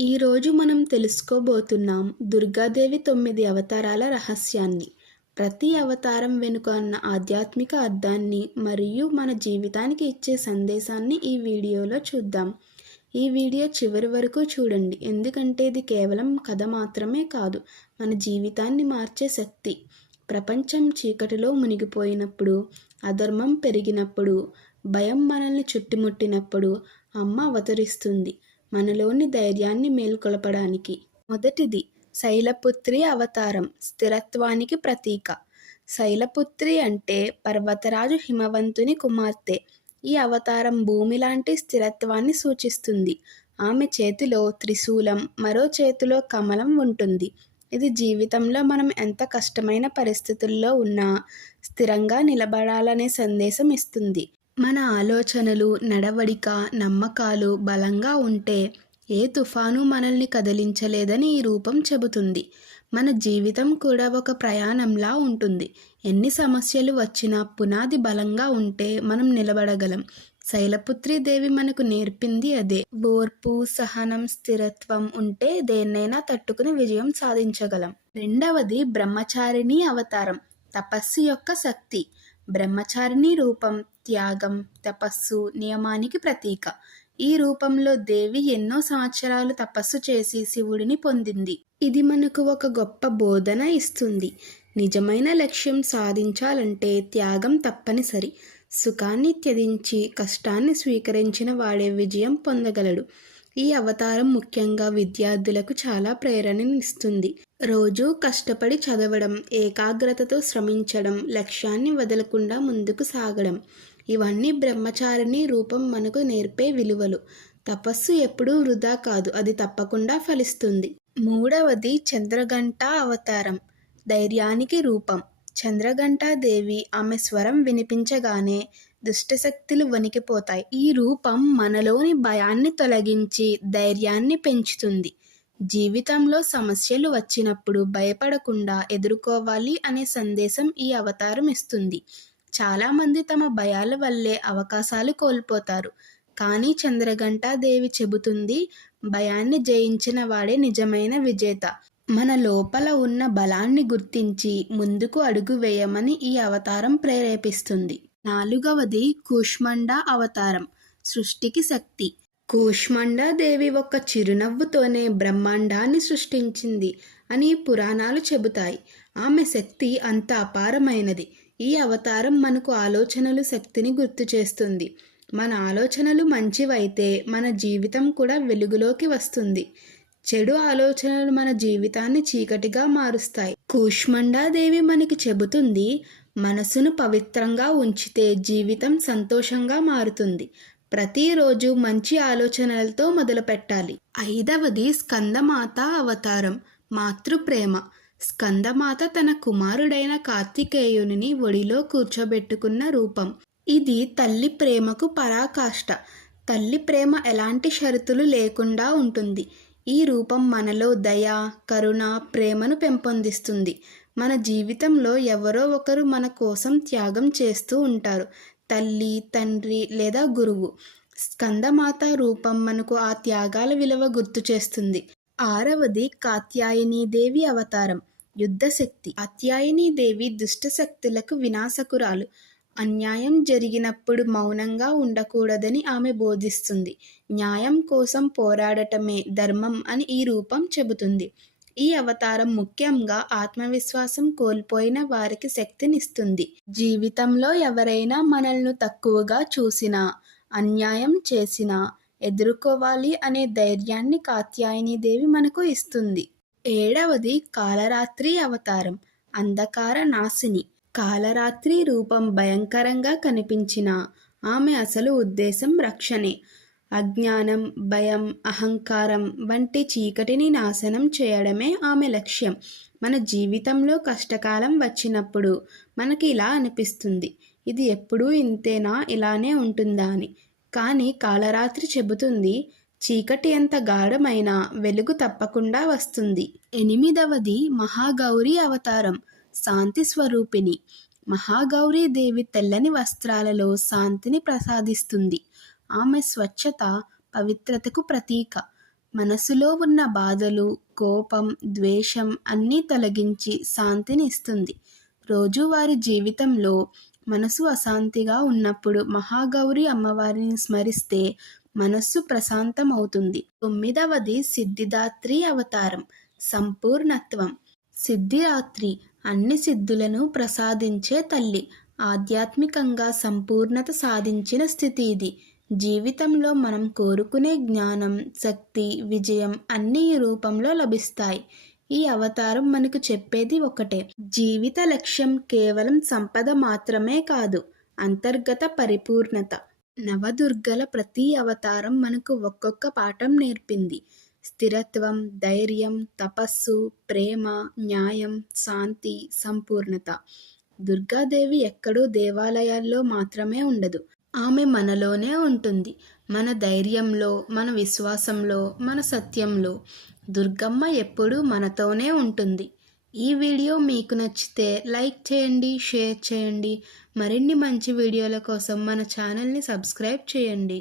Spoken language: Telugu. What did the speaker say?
ఈరోజు మనం తెలుసుకోబోతున్నాం దుర్గాదేవి తొమ్మిది అవతారాల రహస్యాన్ని. ప్రతి అవతారం వెనుక ఉన్న ఆధ్యాత్మిక అర్థాన్ని మరియు మన జీవితానికి ఇచ్చే సందేశాన్ని ఈ వీడియోలో చూద్దాం. ఈ వీడియో చివరి వరకు చూడండి. ఎందుకంటే ఇది కేవలం కథ మాత్రమే కాదు మన జీవితాన్ని మార్చే శక్తి. ప్రపంచం చీకటిలో మునిగిపోయినప్పుడు అధర్మం పెరిగినప్పుడు భయం మనల్ని చుట్టుముట్టినప్పుడు అమ్మ అవతరిస్తుంది. మనలోని ధైర్యాన్ని మేల్కొలపడానికి. మొదటిది శైలపుత్రి అవతారం స్థిరత్వానికి ప్రతీక. శైలపుత్రి అంటే పర్వతరాజు హిమవంతుని కుమార్తె. ఈ అవతారం భూమి లాంటి స్థిరత్వాన్ని సూచిస్తుంది. ఆమె చేతిలో త్రిశూలం మరో చేతిలో కమలం ఉంటుంది. ఇది జీవితంలో మనం ఎంత కష్టమైన పరిస్థితుల్లో ఉన్నా స్థిరంగా నిలబడాలనే సందేశం ఇస్తుంది. మన ఆలోచనలు నడవడిక నమ్మకాలు బలంగా ఉంటే ఏ తుఫాను మనల్ని కదిలించలేదని ఈ రూపం చెబుతుంది. మన జీవితం కూడా ఒక ప్రయాణంలా ఉంటుంది. ఎన్ని సమస్యలు వచ్చినా పునాది బలంగా ఉంటే మనం నిలబడగలం. శైలపుత్రి దేవి మనకు నేర్పింది అదే. ఓర్పు సహనం స్థిరత్వం ఉంటే దేన్నైనా తట్టుకుని విజయం సాధించగలం. రెండవది బ్రహ్మచారిణి అవతారం తపస్సు యొక్క శక్తి. బ్రహ్మచారిణి రూపం త్యాగం తపస్సు నియమానికి ప్రతీక. ఈ రూపంలో దేవి ఎన్నో సంవత్సరాలు తపస్సు చేసి శివుడిని పొందింది. ఇది మనకు ఒక గొప్ప బోధన ఇస్తుంది. నిజమైన లక్ష్యం సాధించాలంటే త్యాగం తప్పనిసరి. సుఖాన్ని త్యజించి కష్టాన్ని స్వీకరించిన వాడే విజయం పొందగలడు. ఈ అవతారం ముఖ్యంగా విద్యార్థులకు చాలా ప్రేరణనిస్తుంది రోజు కష్టపడి చదవడం ఏకాగ్రతతో శ్రమించడం లక్ష్యాన్ని వదలకుండా ముందుకు సాగడం. ఇవన్నీ బ్రహ్మచారిణి రూపం మనకు నేర్పే విలువలు. తపస్సు ఎప్పుడూ వృధా కాదు అది తప్పకుండా ఫలిస్తుంది. మూడవది చంద్రగంట అవతారం. ధైర్యానికి రూపం. చంద్రగంటాదేవి ఆమె స్వరం వినిపించగానే దుష్టశక్తులు వణికిపోతాయి. ఈ రూపం మనలోని భయాన్ని తొలగించి ధైర్యాన్ని పెంచుతుంది. జీవితంలో సమస్యలు వచ్చినప్పుడు భయపడకుండా ఎదుర్కోవాలి అనే సందేశం ఈ అవతారం ఇస్తుంది. చాలామంది తమ భయాల వల్లే అవకాశాలు కోల్పోతారు. కానీ చంద్రగంట దేవి చెబుతుంది భయాన్ని జయించిన వాడే నిజమైన విజేత. మన లోపల ఉన్న బలాన్ని గుర్తించి ముందుకు అడుగు వేయమని ఈ అవతారం ప్రేరేపిస్తుంది. నాలుగవది కూష్మండా అవతారం. సృష్టికి శక్తి. కూష్మండాదేవి ఒక చిరునవ్వుతోనే బ్రహ్మాండాన్ని సృష్టించింది అని పురాణాలు చెబుతాయి. ఆమె శక్తి అంత అపారమైనది. ఈ అవతారం మనకు ఆలోచనలు శక్తిని గుర్తు చేస్తుంది. మన ఆలోచనలు మంచివైతే మన జీవితం కూడా వెలుగులోకి వస్తుంది. చెడు ఆలోచనలు మన జీవితాన్ని చీకటిగా మారుస్తాయి. కూష్మండాదేవి మనకి చెబుతుంది మనసును పవిత్రంగా ఉంచితే జీవితం సంతోషంగా మారుతుంది. ప్రతిరోజు మంచి ఆలోచనలతో మొదలుపెట్టాలి. ఐదవది స్కందమాత అవతారం మాతృప్రేమ. స్కందమాత తన కుమారుడైన కార్తికేయుని ఒడిలో కూర్చోబెట్టుకున్న రూపం. ఇది తల్లి ప్రేమకు పరాకాష్ట. తల్లి ప్రేమ ఎలాంటి షరతులు లేకుండా ఉంటుంది. ఈ రూపం మనలో దయ కరుణ ప్రేమను పెంపొందిస్తుంది. మన జీవితంలో ఎవరో ఒకరు మన కోసం త్యాగం చేస్తూ ఉంటారు. తల్లి తండ్రి లేదా గురువు. స్కందమాత రూపం మనకు ఆ త్యాగాల విలువ గుర్తు చేస్తుంది. ఆరవది కాత్యాయనీ దేవి అవతారం. యుద్ధశక్తి కాత్యాయని దేవి దుష్టశక్తులకు వినాశకురాలు. అన్యాయం జరిగినప్పుడు మౌనంగా ఉండకూడదని ఆమె బోధిస్తుంది. న్యాయం కోసం పోరాడటమే ధర్మం అని ఈ రూపం చెబుతుంది. ఈ అవతారం ముఖ్యంగా ఆత్మవిశ్వాసం కోల్పోయిన వారికి శక్తినిస్తుంది. జీవితంలో ఎవరైనా మనల్ని తక్కువగా చూసినా అన్యాయం చేసినా ఎదుర్కోవాలి అనే ధైర్యాన్ని కాత్యాయని దేవి మనకు ఇస్తుంది. ఏడవది కాలరాత్రి అవతారం. అంధకార నాశిని. కాలరాత్రి రూపం భయంకరంగా కనిపించిన ఆమె అసలు ఉద్దేశం రక్షణే. అజ్ఞానం భయం అహంకారం వంటి చీకటిని నాశనం చేయడమే ఆమె లక్ష్యం. మన జీవితంలో కష్టకాలం వచ్చినప్పుడు మనకి ఇలా అనిపిస్తుంది. ఇది ఎప్పుడూ ఇంతేనా? ఇలానే ఉంటుందా అని. కానీ కాలరాత్రి చెబుతుంది చీకటి ఎంత గాఢమైనా వెలుగు తప్పకుండా వస్తుంది. ఎనిమిదవది మహాగౌరి అవతారం శాంతి స్వరూపిణి. మహాగౌరీ దేవి తెల్లని వస్త్రాలలో శాంతిని ప్రసాదిస్తుంది. ఆమె స్వచ్ఛత పవిత్రతకు ప్రతీక. మనసులో ఉన్న బాధలు కోపం ద్వేషం అన్నీ తొలగించి శాంతిని ఇస్తుంది. రోజువారి జీవితంలో మనసు అశాంతిగా ఉన్నప్పుడు మహాగౌరి అమ్మవారిని స్మరిస్తే మనస్సు ప్రశాంతం అవుతుంది తొమ్మిదవది సిద్ధిదాత్రి అవతారం సంపూర్ణత్వం. సిద్ధిరాత్రి అన్ని సిద్ధులను ప్రసాదించే తల్లి. ఆధ్యాత్మికంగా సంపూర్ణత సాధించిన స్థితి ఇది. జీవితంలో మనం కోరుకునే జ్ఞానం శక్తి విజయం అన్ని ఈ రూపంలో లభిస్తాయి. ఈ అవతారం మనకు చెప్పేది ఒకటే. జీవిత లక్ష్యం కేవలం సంపద మాత్రమే కాదు అంతర్గత పరిపూర్ణత. నవదుర్గల ప్రతి అవతారం మనకు ఒక్కొక్క పాఠం నేర్పింది. స్థిరత్వం ధైర్యం తపస్సు ప్రేమ న్యాయం శాంతి సంపూర్ణత. దుర్గాదేవి ఎక్కడో దేవాలయాల్లో మాత్రమే ఉండదు. ఆమె మనలోనే ఉంటుంది. మన ధైర్యంలో మన విశ్వాసంలో మన సత్యంలో దుర్గమ్మ ఎప్పుడూ మనతోనే ఉంటుంది. ఈ వీడియో మీకు నచ్చితే లైక్ చేయండి షేర్ చేయండి. మరిన్ని మంచి వీడియోల కోసం మన ఛానల్ని సబ్స్క్రైబ్ చేయండి.